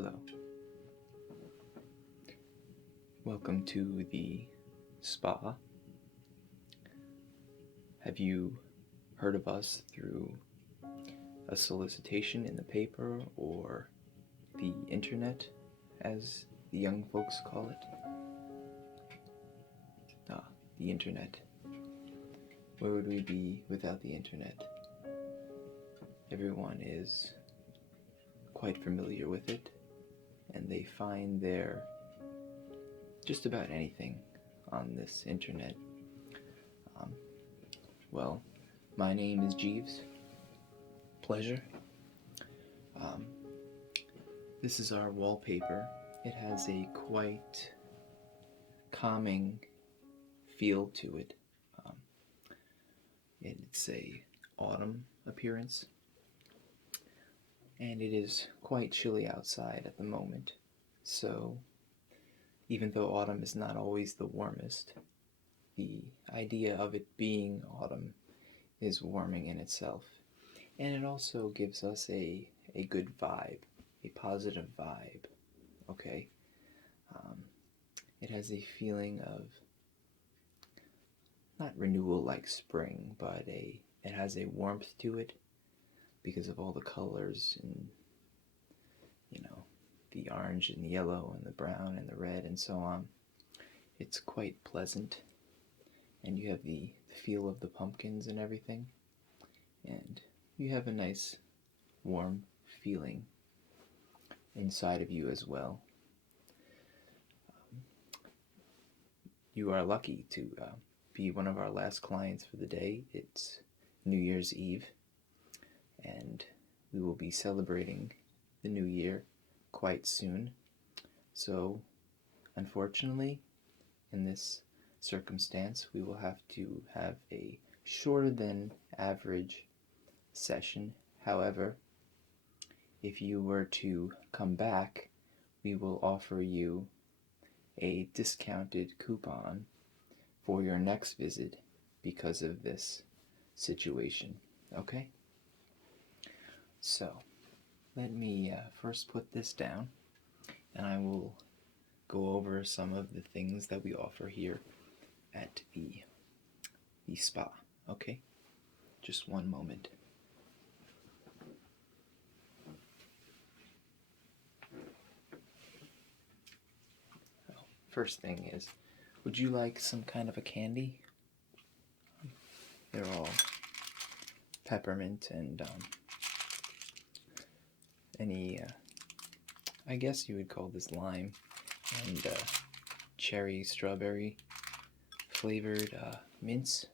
Hello. Welcome to the spa. Have you heard of us through a solicitation in the paper or the internet, as the young folks call it? The internet. Where would we be without the internet? Everyone is quite familiar with it, and they find their just about anything on this internet. Well, my name is Jeeves. Pleasure. This is our wallpaper. It has a quite calming feel to it. It's a autumn appearance, and it is quite chilly outside at the moment. So even though autumn is not always the warmest, the idea of it being autumn is warming in itself. And it also gives us a good vibe, a positive vibe, okay? It has a feeling of, not renewal like spring, but it has a warmth to it because of all the colors and, the orange and the yellow and the brown and the red and so on. It's quite pleasant, and you have the feel of the pumpkins and everything, and you have a nice warm feeling inside of you as well. You are lucky to be one of our last clients for the day. It's New Year's Eve, and we will be celebrating the new year quite soon. So, unfortunately, in this circumstance, we will have to have a shorter than average session. However, if you were to come back, we will offer you a discounted coupon for your next visit because of this situation. Okay? So, let me first put this down, and I will go over some of the things that we offer here at the spa. Okay? Just one moment. First thing is, would you like some kind of a candy? They're all peppermint and I guess you would call this lime and cherry strawberry flavored mints.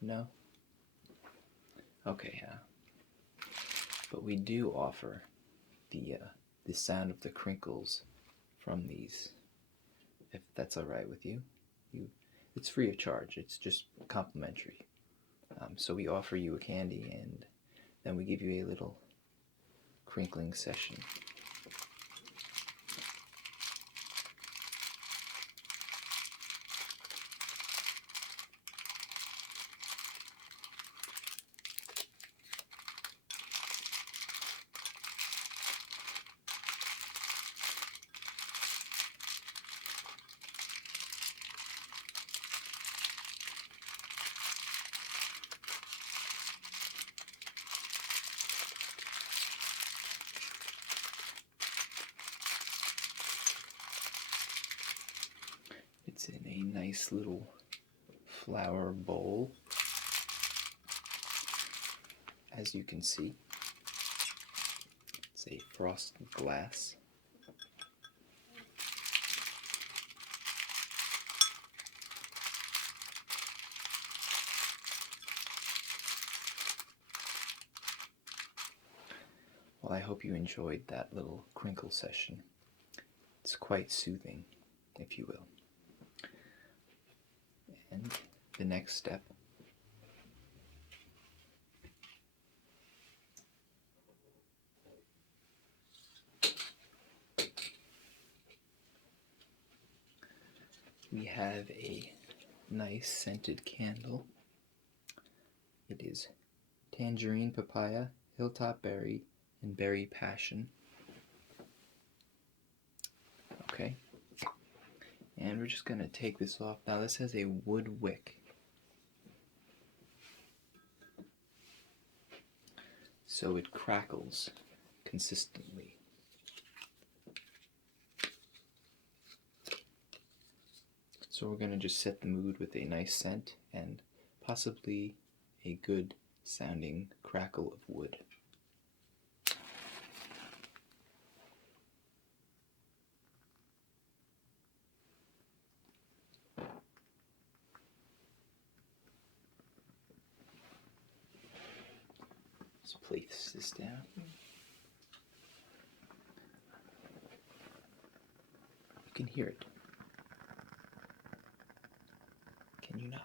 No? Okay, but we do offer the sound of the crinkles from these, if that's all right with you. It's free of charge. It's just complimentary. So we offer you a candy, and then we give you a little crinkling session. It's in a nice little flower bowl, as you can see. It's a frosted glass. Well, I hope you enjoyed that little crinkle session. It's quite soothing, if you will. And the next step we have a nice scented candle. It is tangerine, papaya, hilltop berry, and berry passion. And we're just going to take this off. Now this has a wood wick. So it crackles consistently. So we're going to just set the mood with a nice scent and possibly a good sounding crackle of wood. Let's place this down. You can hear it. Can you not?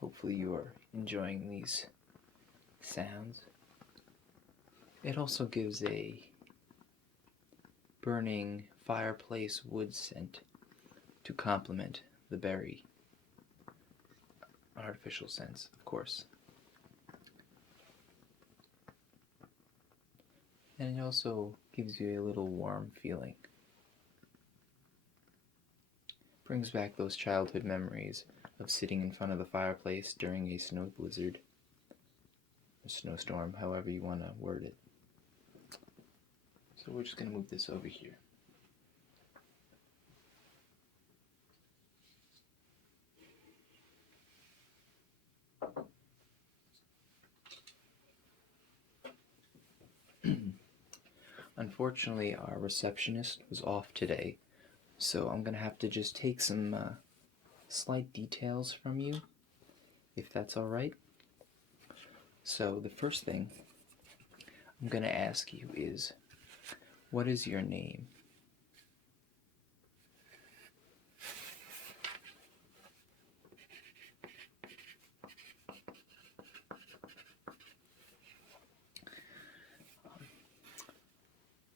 Hopefully you are enjoying these sounds. It also gives a burning fireplace wood scent to complement the berry artificial scents, of course. And it also gives you a little warm feeling. Brings back those childhood memories of sitting in front of the fireplace during a snow blizzard, a snowstorm, however you want to word it. So we're just going to move this over here. Unfortunately, our receptionist was off today, so I'm going to have to just take some slight details from you, if that's alright. So the first thing I'm going to ask you is, what is your name?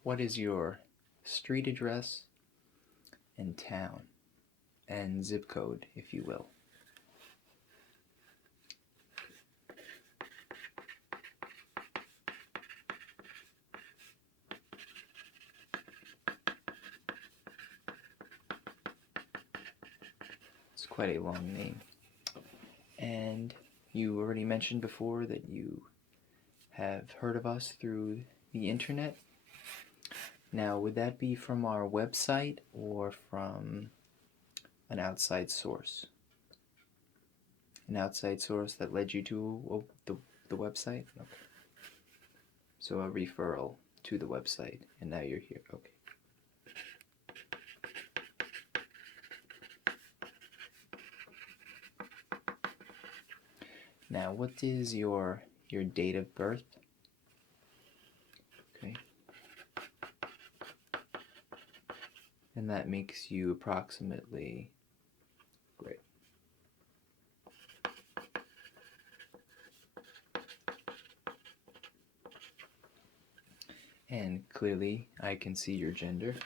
What is your street address and town and zip code, if you will? It's quite a long name. And you already mentioned before that you have heard of us through the internet. Now, would that be from our website or from an outside source? An outside source that led you to the website? Okay. So a referral to the website, and now you're here. Okay. Now, what is your date of birth? Okay. And that makes you approximately, great. And clearly, I can see your gender.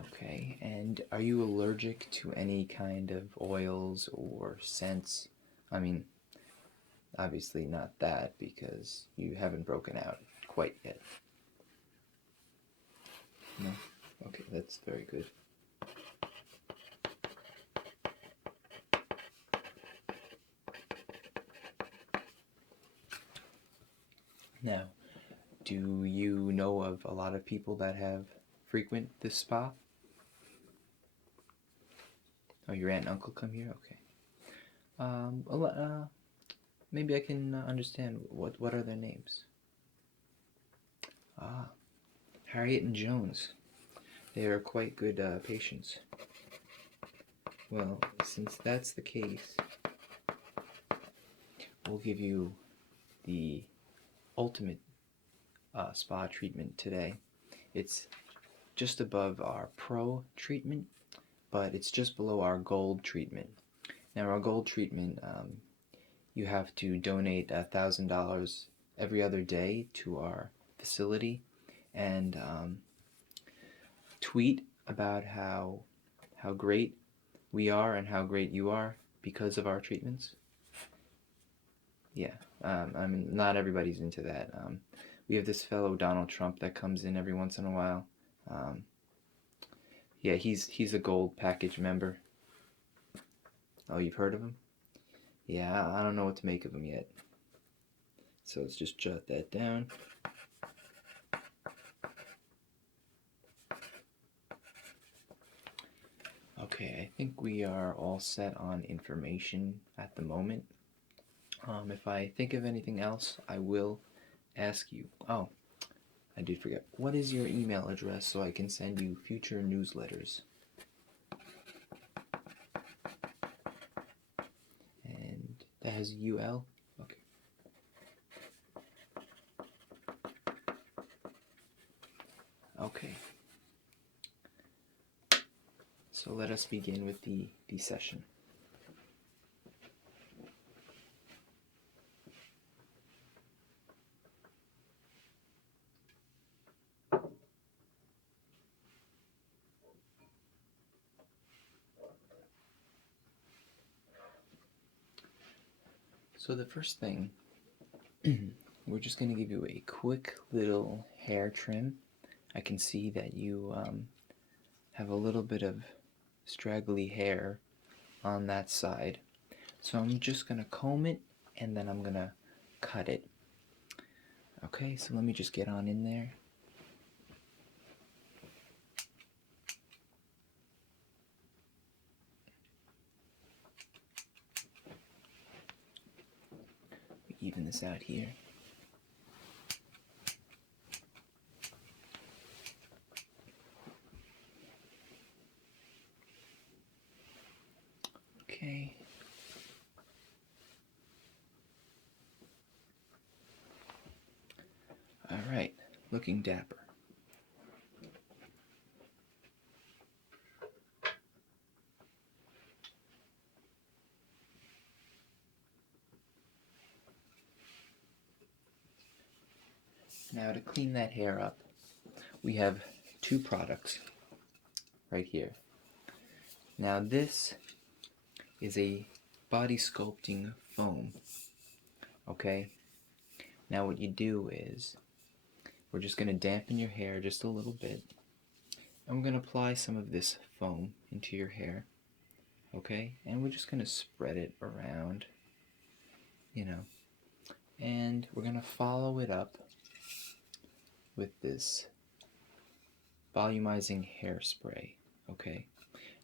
Okay, and are you allergic to any kind of oils or scents? I mean, obviously not that, because you haven't broken out quite yet. No? Okay, that's very good. Now, do you know of a lot of people that have frequent this spa? Oh, your aunt and uncle come here? Okay. Maybe I can understand what are their names? Ah, Harriet and Jones. They are quite good patients. Well, since that's the case, we'll give you the ultimate spa treatment today. It's just above our pro treatment, but it's just below our gold treatment. Now, our gold treatment, you have to donate $1,000 every other day to our facility, and tweet about how how great we are and how great you are because of our treatments. Yeah, I mean, not everybody's into that. We have this fellow Donald Trump that comes in every once in a while. Yeah, he's a gold package member. Oh, you've heard of him? Yeah, I don't know what to make of him yet. So let's just jot that down. Okay, I think we are all set on information at the moment. If I think of anything else, I will ask you. Oh, I did forget. What is your email address so I can send you future newsletters? And that has UL? Okay. Okay. So let us begin with the session. So the first thing, we're just going to give you a quick little hair trim. I can see that you have a little bit of straggly hair on that side. So I'm just going to comb it and then I'm going to cut it. Okay, so let me just get on in there. Even this out here. Okay. All right, looking dapper. Now to clean that hair up, we have two products right here. Now this is a body sculpting foam. Okay? Now what you do is, we're just going to dampen your hair just a little bit. And we're going to apply some of this foam into your hair. Okay? And we're just going to spread it around, and we're going to follow it up with this volumizing hairspray. Okay?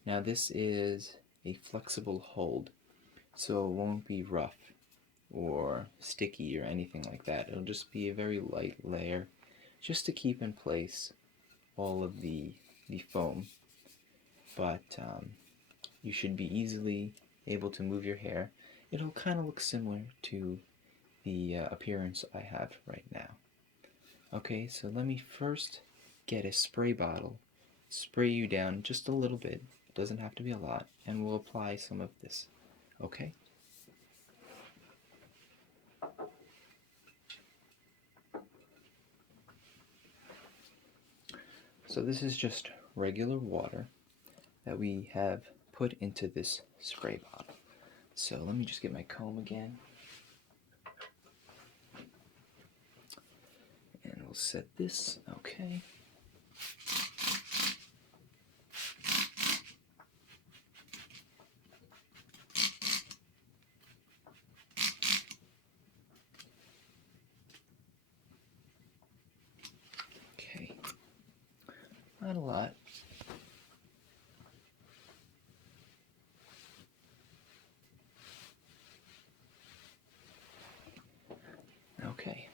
Now this is a flexible hold, so it won't be rough or sticky or anything like that. It'll just be a very light layer just to keep in place all of the foam. But you should be easily able to move your hair. It'll kind of look similar to the appearance I have right now. Okay, so let me first get a spray bottle, spray you down just a little bit. It doesn't have to be a lot, and we'll apply some of this. Okay? So this is just regular water that we have put into this spray bottle. So let me just get my comb again. And we'll set this, okay. Okay, not a lot. Okay.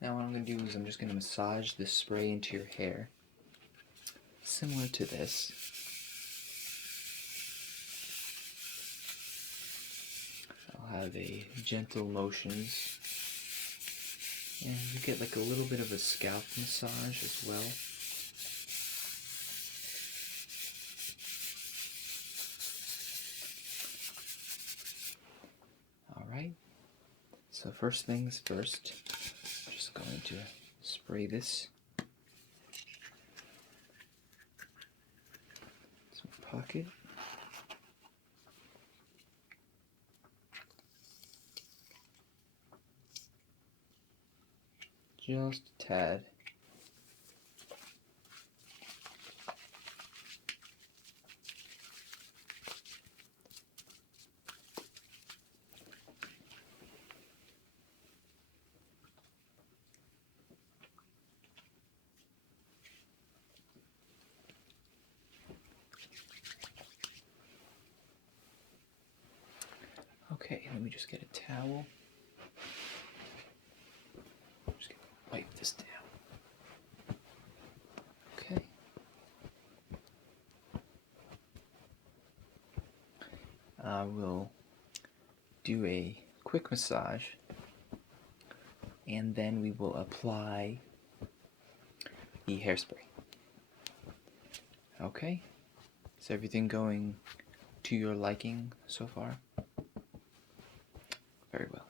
Now what I'm going to do is I'm just going to massage this spray into your hair, similar to this. I'll have a gentle motions, and you get like a little bit of a scalp massage as well. Alright, so first things first, I'm just going to spray this in my pocket. Just a tad. Okay, let me just get a towel. Just gonna wipe this down. Okay. I will do a quick massage, and then we will apply the hairspray. Okay? Is everything going to your liking so far? Very well.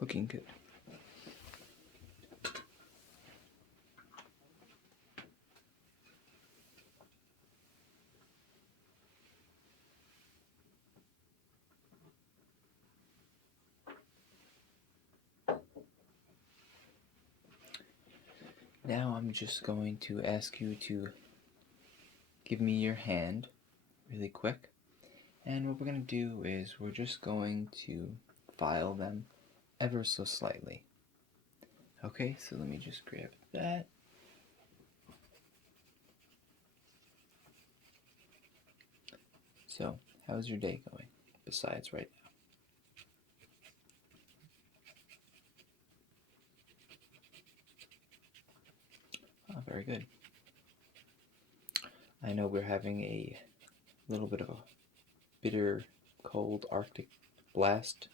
Looking good. Now I'm just going to ask you to give me your hand really quick. And what we're going to do is we're just going to file them ever so slightly. Okay, so let me just grab that. So, how's your day going besides right now? Oh, very good. I know we're having a little bit of a bitter, cold Arctic blast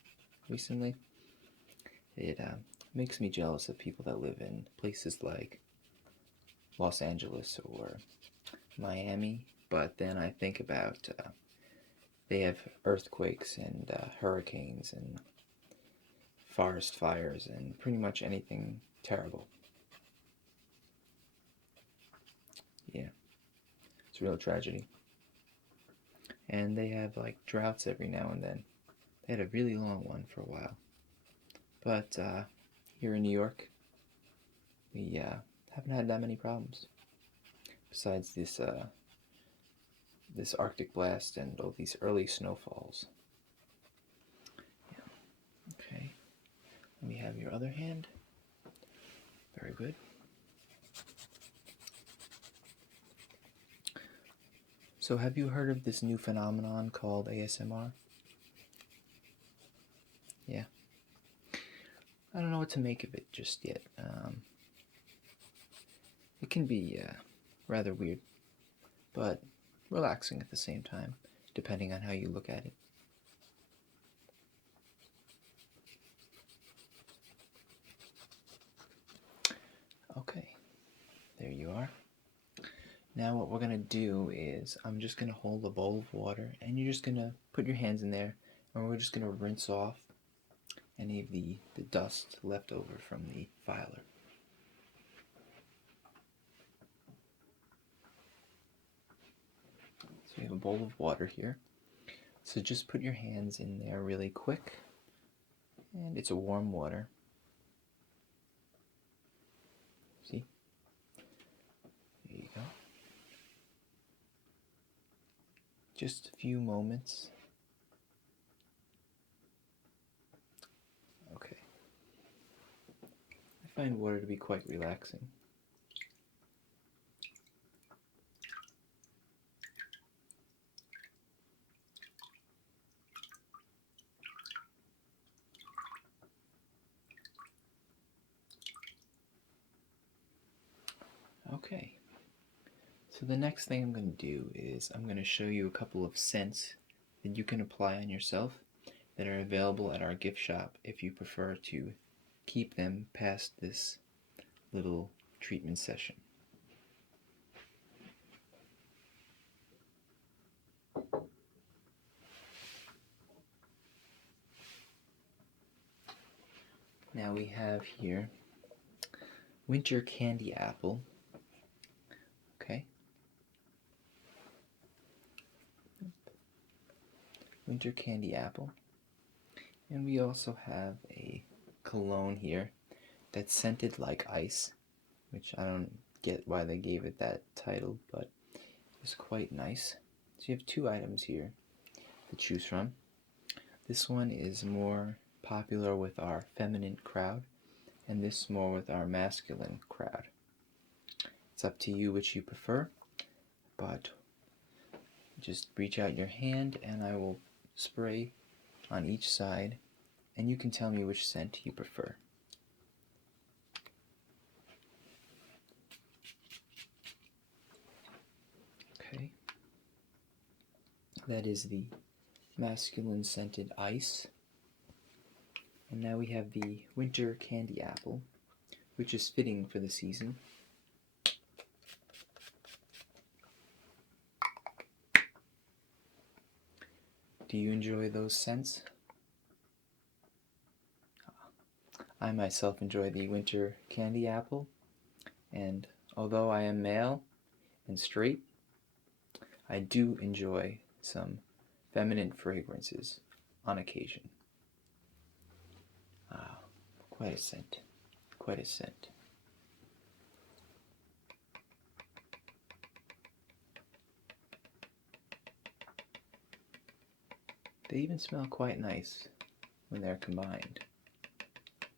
recently. It makes me jealous of people that live in places like Los Angeles or Miami, but then I think about they have earthquakes and hurricanes and forest fires and pretty much anything terrible. Yeah, it's a real tragedy. And they have like droughts every now and then. They had a really long one for a while. But here in New York, we haven't had that many problems. Besides this this Arctic blast and all these early snowfalls. Yeah. Okay. Let me have your other hand. Very good. So have you heard of this new phenomenon called ASMR? Yeah. I don't know what to make of it just yet. It can be rather weird, but relaxing at the same time, depending on how you look at it. Okay, there you are. Now what we're going to do is I'm just going to hold a bowl of water, and you're just going to put your hands in there, and we're just going to rinse off any of the dust left over from the filer. So we have a bowl of water here. So just put your hands in there really quick, and it's a warm water. See? There you go. Just a few moments. Okay. I find water to be quite relaxing. Okay, so the next thing I'm going to do is I'm going to show you a couple of scents that you can apply on yourself that are available at our gift shop if you prefer to keep them past this little treatment session. Now we have here winter candy apple. Okay. Winter candy apple. And we also have a cologne here that's scented like ice, which I don't get why they gave it that title, but it's quite nice. So you have two items here to choose from. This one is more popular with our feminine crowd, and this more with our masculine crowd. It's up to you which you prefer, but just reach out your hand and I will spray on each side, and you can tell me which scent you prefer. Okay, that is the masculine scented ice. And now we have the winter candy apple, which is fitting for the season. Do you enjoy those scents? I myself enjoy the winter candy apple, and although I am male and straight, I do enjoy some feminine fragrances on occasion. Quite a scent, quite a scent. They even smell quite nice when they're combined,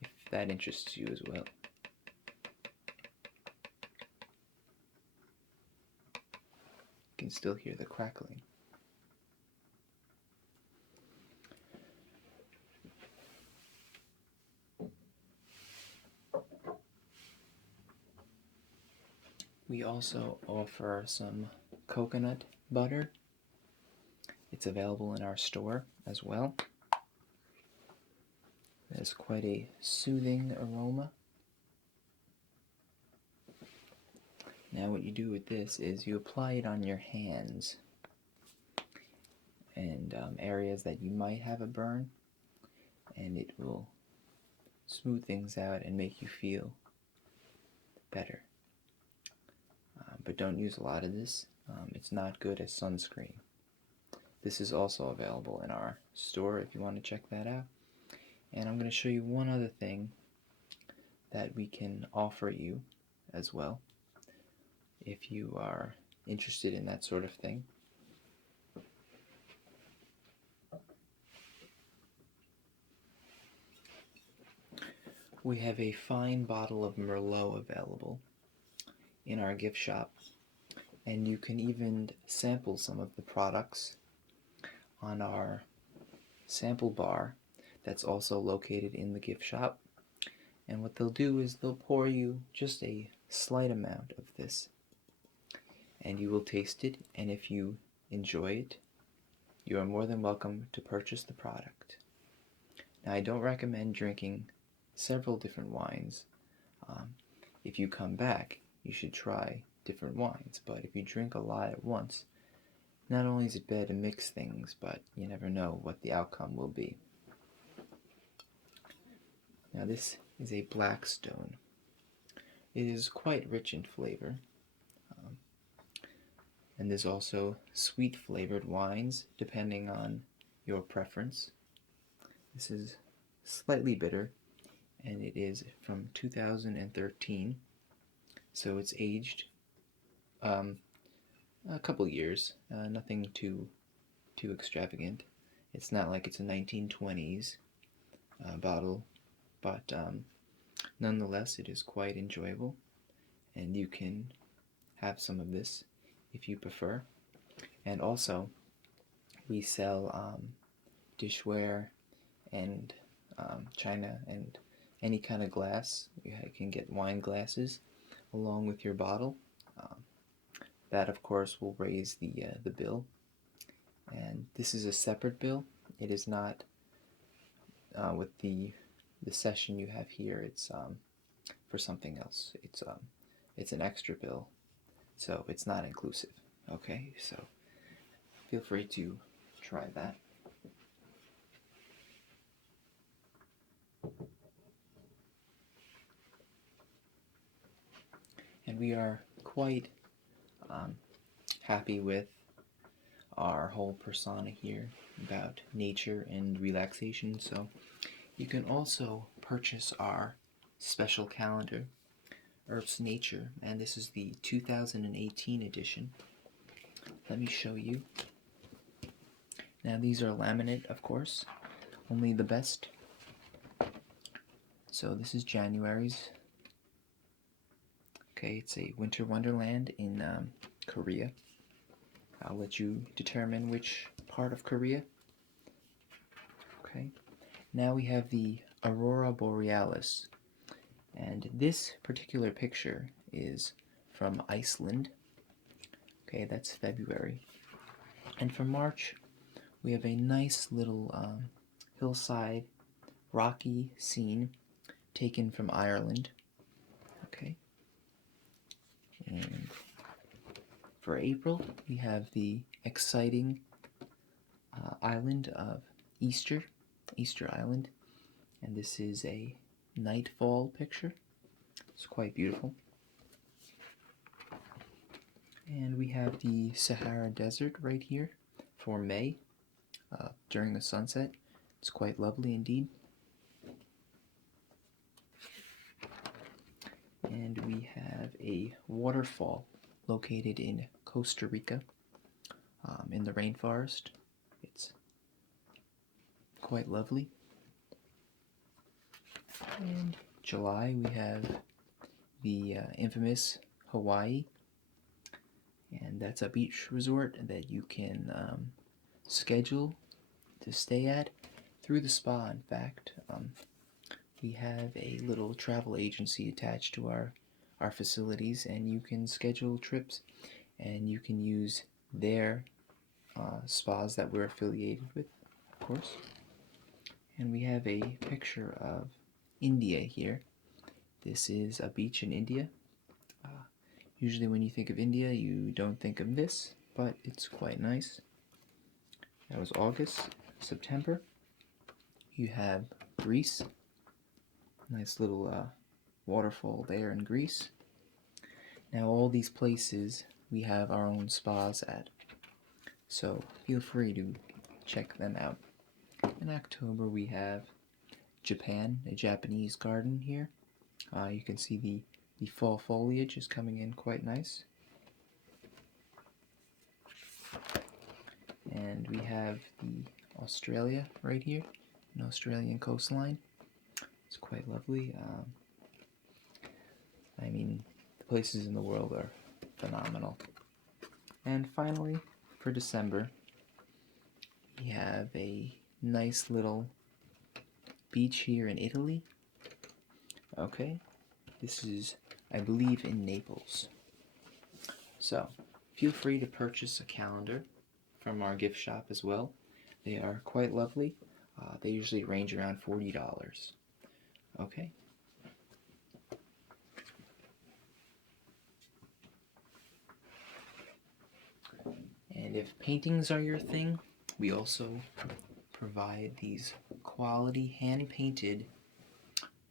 if that interests you as well. You can still hear the crackling. We also offer some coconut butter. It's available in our store as well. It has quite a soothing aroma. Now what you do with this is you apply it on your hands and areas that you might have a burn, and it will smooth things out and make you feel better. But don't use a lot of this. It's not good as sunscreen. This is also available in our store if you want to check that out. And I'm going to show you one other thing that we can offer you as well if you are interested in that sort of thing. We have a fine bottle of Merlot available in our gift shop, and you can even sample some of the products on our sample bar that's also located in the gift shop. And what they'll do is they'll pour you just a slight amount of this, and you will taste it, and if you enjoy it, you are more than welcome to purchase the product. Now, I don't recommend drinking several different wines. If you come back, you should try different wines, but if you drink a lot at once, not only is it bad to mix things, but you never know what the outcome will be. Now this is a Blackstone. It is quite rich in flavor, and there's also sweet flavored wines depending on your preference. This is slightly bitter, and it is from 2013, so it's aged a couple years, nothing too extravagant. It's not like it's a 1920s bottle, but nonetheless it is quite enjoyable, and you can have some of this if you prefer. And also we sell dishware and china and any kind of glass. You can get wine glasses along with your bottle, that of course will raise the bill. And this is a separate bill. It is not with the session you have here. It's for something else. It's an extra bill, so it's not inclusive. Okay, so feel free to try that. And we are quite happy with our whole persona here about nature and relaxation. So you can also purchase our special calendar, Earth's Nature, and this is the 2018 edition. Let me show you. Now these are laminate, of course, only the best. So this is January's. Okay, it's a winter wonderland in Korea. I'll let you determine which part of Korea. Okay, now we have the Aurora Borealis, and this particular picture is from Iceland. Okay, that's February. And for March, we have a nice little hillside rocky scene taken from Ireland. Okay, and for April, we have the exciting island of Easter Island, and this is a nightfall picture. It's quite beautiful. And we have the Sahara Desert right here for May during the sunset. It's quite lovely indeed. And we have a waterfall located in Costa Rica in the rainforest. It's quite lovely. And July we have the infamous Hawaii, and that's a beach resort that you can schedule to stay at through the spa. In fact, we have a little travel agency attached to our facilities, and you can schedule trips and you can use their spas that we're affiliated with, of course. And we have a picture of India here. This is a beach in India. Usually when you think of India, you don't think of this, but it's quite nice. That was August. September, you have Greece. Nice little waterfall there in Greece. Now all these places we have our own spas at, so feel free to check them out. In October we have Japan, a Japanese garden here. You can see the fall foliage is coming in quite nice. And we have the Australia right here, an Australian coastline. It's quite lovely. I mean, the places in the world are phenomenal. And finally, for December, we have a nice little beach here in Italy. Okay, this is, I believe, in Naples. So, feel free to purchase a calendar from our gift shop as well. They are quite lovely. They usually range around $40. Okay. And if paintings are your thing, we also provide these quality hand-painted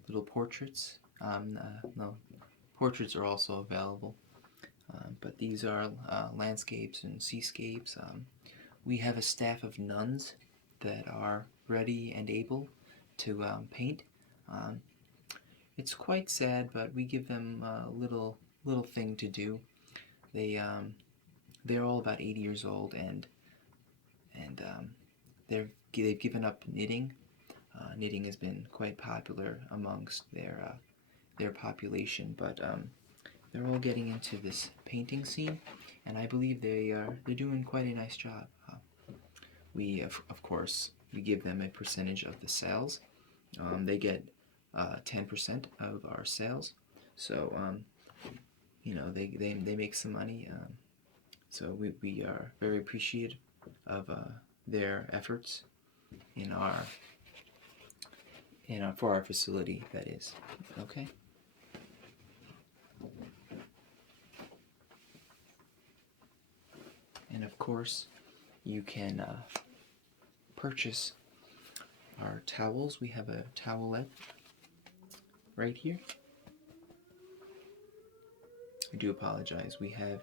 little portraits. No, portraits are also available, but these are landscapes and seascapes. We have a staff of nuns that are ready and able to paint. It's quite sad, but we give them a little thing to do. They're all about 80 years old, and they've given up knitting. Knitting has been quite popular amongst their population, but they're all getting into this painting scene, and I believe they're doing quite a nice job. We of course we give them a percentage of the sales. They get 10% of our sales, so you know they make some money. So we are very appreciative of their efforts in for our facility, that is. Okay. And of course, you can purchase our towels. We have a towelette right here. I do apologize. We have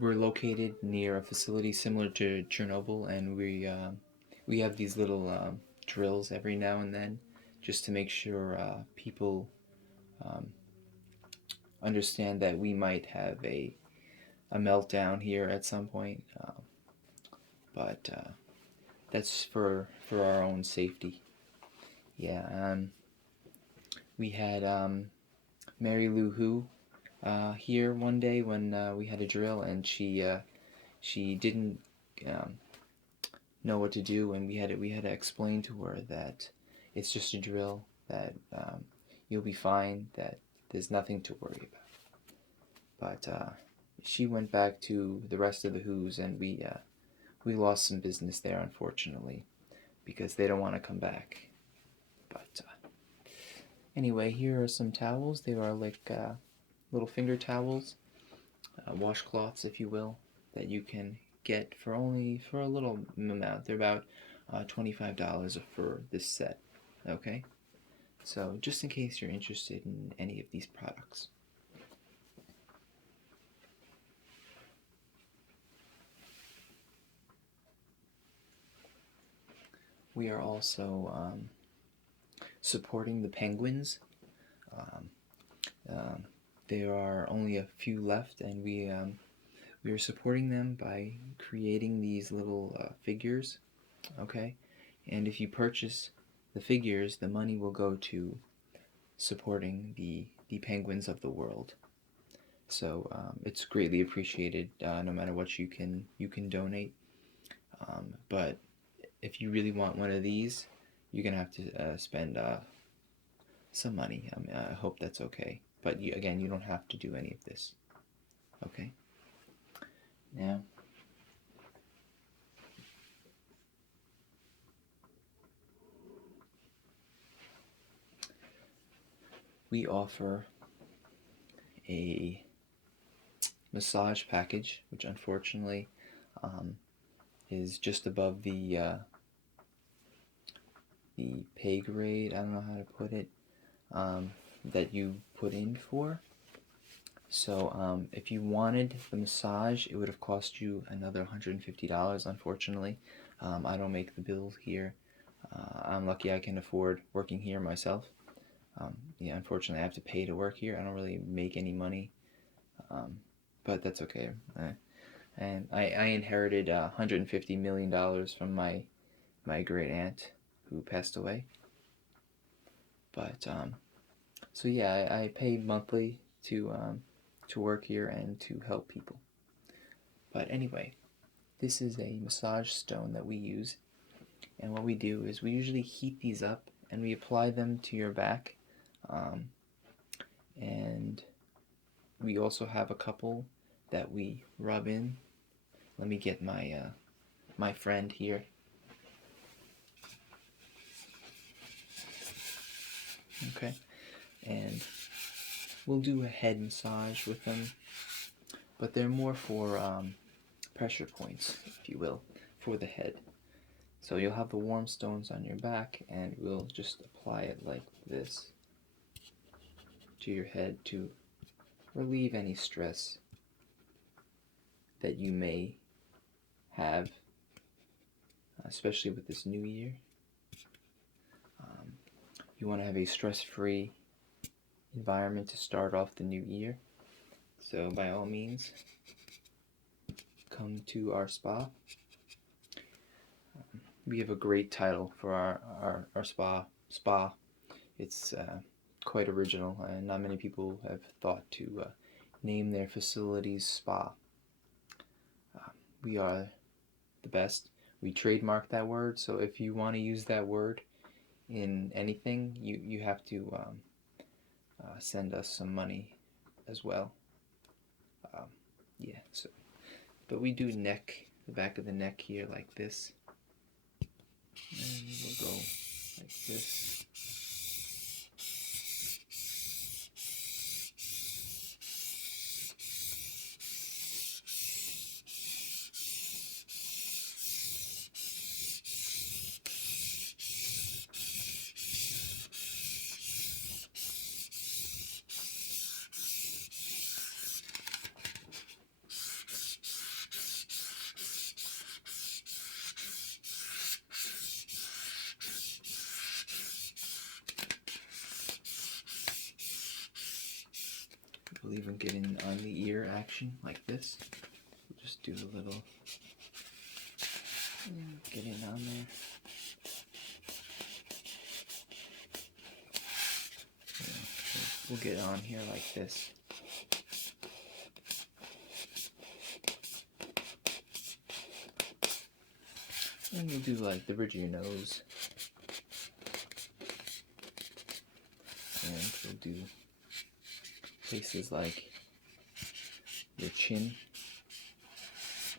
we're located near a facility similar to Chernobyl, and we have these little drills every now and then, just to make sure people understand that we might have a meltdown here at some point. But that's for our own safety. Yeah. We had Mary Lou Who here one day when we had a drill, and she didn't know what to do, and we had to explain to her that it's just a drill, that you'll be fine, that there's nothing to worry about. But she went back to the rest of the Who's, and we lost some business there, unfortunately, because they don't want to come back. But anyway, here are some towels. They are like little finger towels, washcloths, if you will, that you can get for a little amount. They're about $25 for this set. Okay, so just in case you're interested in any of these products. We are also supporting the penguins. There are only a few left, and we are supporting them by creating these little figures. Okay, and if you purchase the figures, the money will go to supporting the penguins of the world. So it's greatly appreciated, no matter what you can donate. But if you really want one of these, you're gonna have to spend some money. I hope that's okay. But again, you don't have to do any of this. Okay. Now, we offer a massage package, which unfortunately is just above the pay grade, I don't know how to put it, that you put in for. So if you wanted the massage, it would have cost you another $150, unfortunately. I don't make the bill here. I'm lucky I can afford working here myself. Yeah, unfortunately I have to pay to work here. I don't really make any money, but that's okay. And I inherited $150 million from my great aunt who passed away. But so yeah, I pay monthly to work here and to help people. But anyway, this is a massage stone that we use, and what we do is we usually heat these up and we apply them to your back, and we also have a couple that we rub in. Let me get my my friend here. Okay, and we'll do a head massage with them, but they're more for pressure points, if you will, for the head. So you'll have the warm stones on your back, and we'll just apply it like this to your head to relieve any stress that you may have, especially with this new year. You want to have a stress-free environment to start off the new year. So by all means, come to our spa. We have a great title for our spa. It's quite original, and not many people have thought to name their facilities spa. We are the best. We trademarked that word, so if you want to use that word in anything, you have to send us some money as well. Yeah, so, but we do neck, the back of the neck here like this. And we'll go like this. We'll even get in on the ear action like this. We'll just do a little, get in on there. We'll get on here like this. And we'll do like the bridge of your nose. And we'll do places like your chin.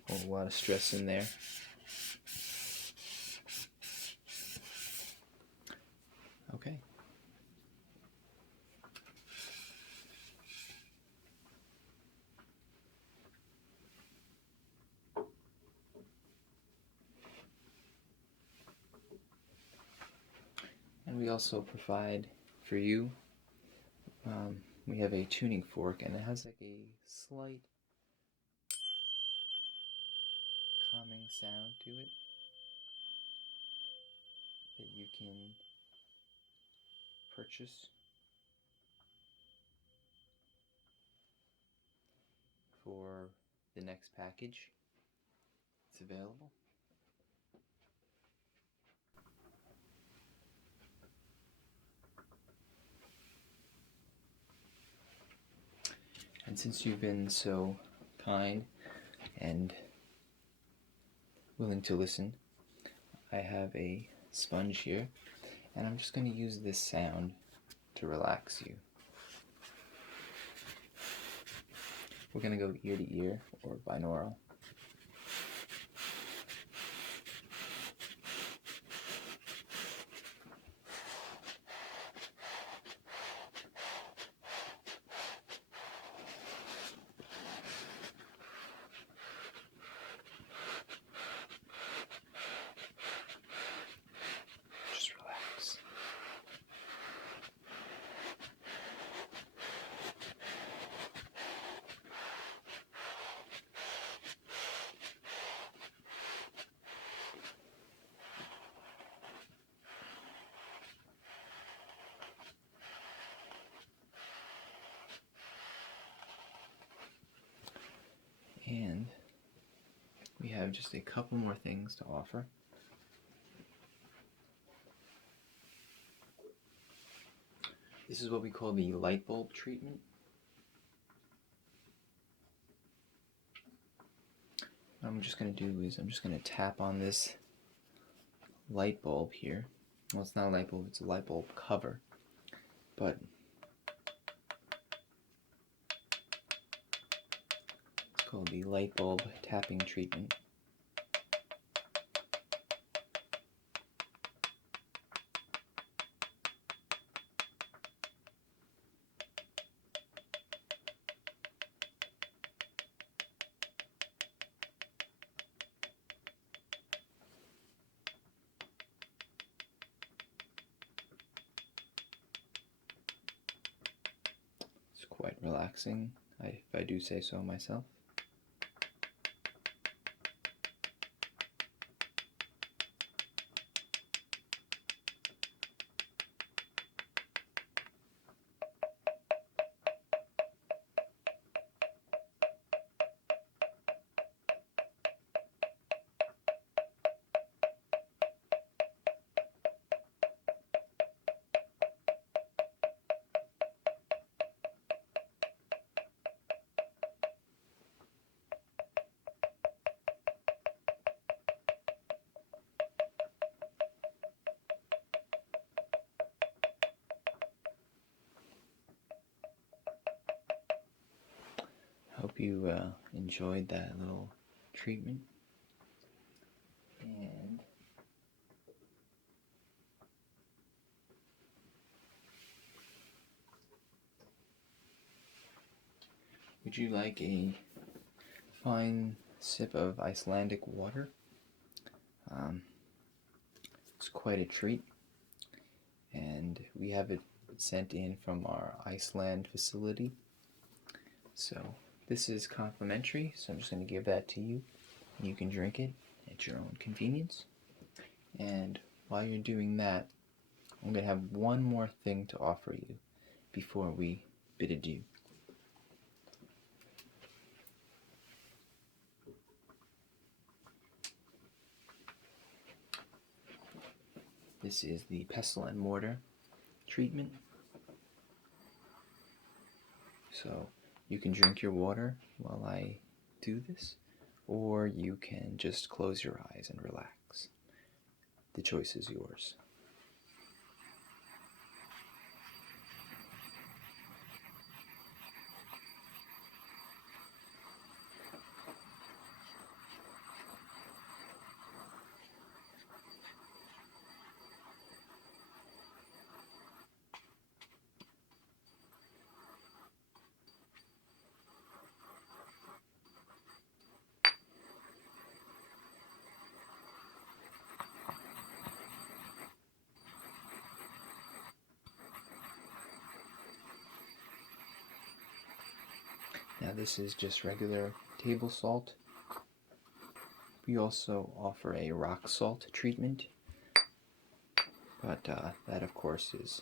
Hold a lot of stress in there. Okay. And we also provide for you, we have a tuning fork, and it has like a slight calming sound to it that you can purchase for the next package. It's available. And since you've been so kind and willing to listen, I have a sponge here, and I'm just going to use this sound to relax you. We're going to go ear to ear or binaural. Just relax. And we have just a couple more things to offer. This is what we call the light bulb treatment. What I'm just going to do is I'm just going to tap on this light bulb here. Well, it's not a light bulb, it's a light bulb cover. But it's called the light bulb tapping treatment. It's quite relaxing, if I do say so myself. Hope you enjoyed that little treatment. And would you like a fine sip of Icelandic water? It's quite a treat, and we have it sent in from our Iceland facility. So this is complimentary, so I'm just going to give that to you. You can drink it at your own convenience. And while you're doing that, I'm going to have one more thing to offer you before we bid adieu. This is the Pestle and Mortar treatment. So you can drink your water while I do this, or you can just close your eyes and relax. The choice is yours. Now this is just regular table salt. We also offer a rock salt treatment, but that of course is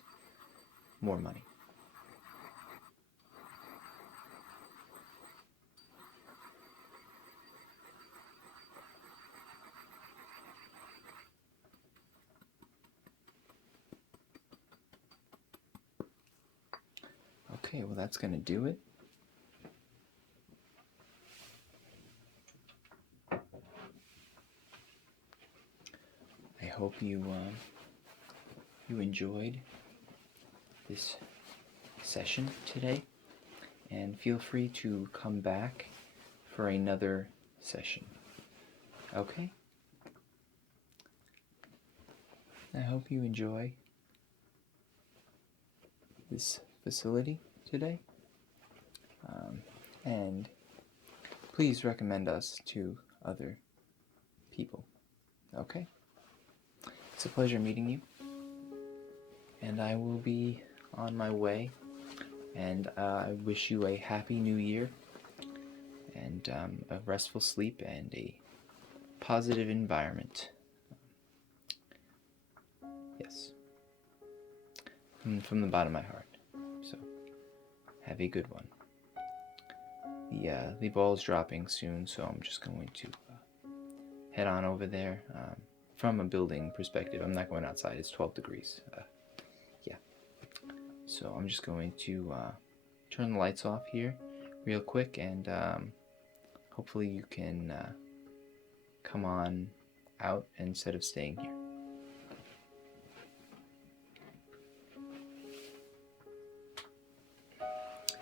more money. Okay, well that's going to do it. I hope you enjoyed this session today, and feel free to come back for another session. Okay? I hope you enjoy this facility today, and please recommend us to other people. Okay? It's a pleasure meeting you, and I will be on my way, and I wish you a happy new year, and a restful sleep, and a positive environment. Yes. From the bottom of my heart. So, have a good one. The ball's dropping soon, so I'm just going to head on over there. From a building perspective, I'm not going outside. It's 12 degrees. Yeah. So I'm just going to turn the lights off here real quick, and hopefully you can come on out instead of staying here.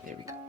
There we go.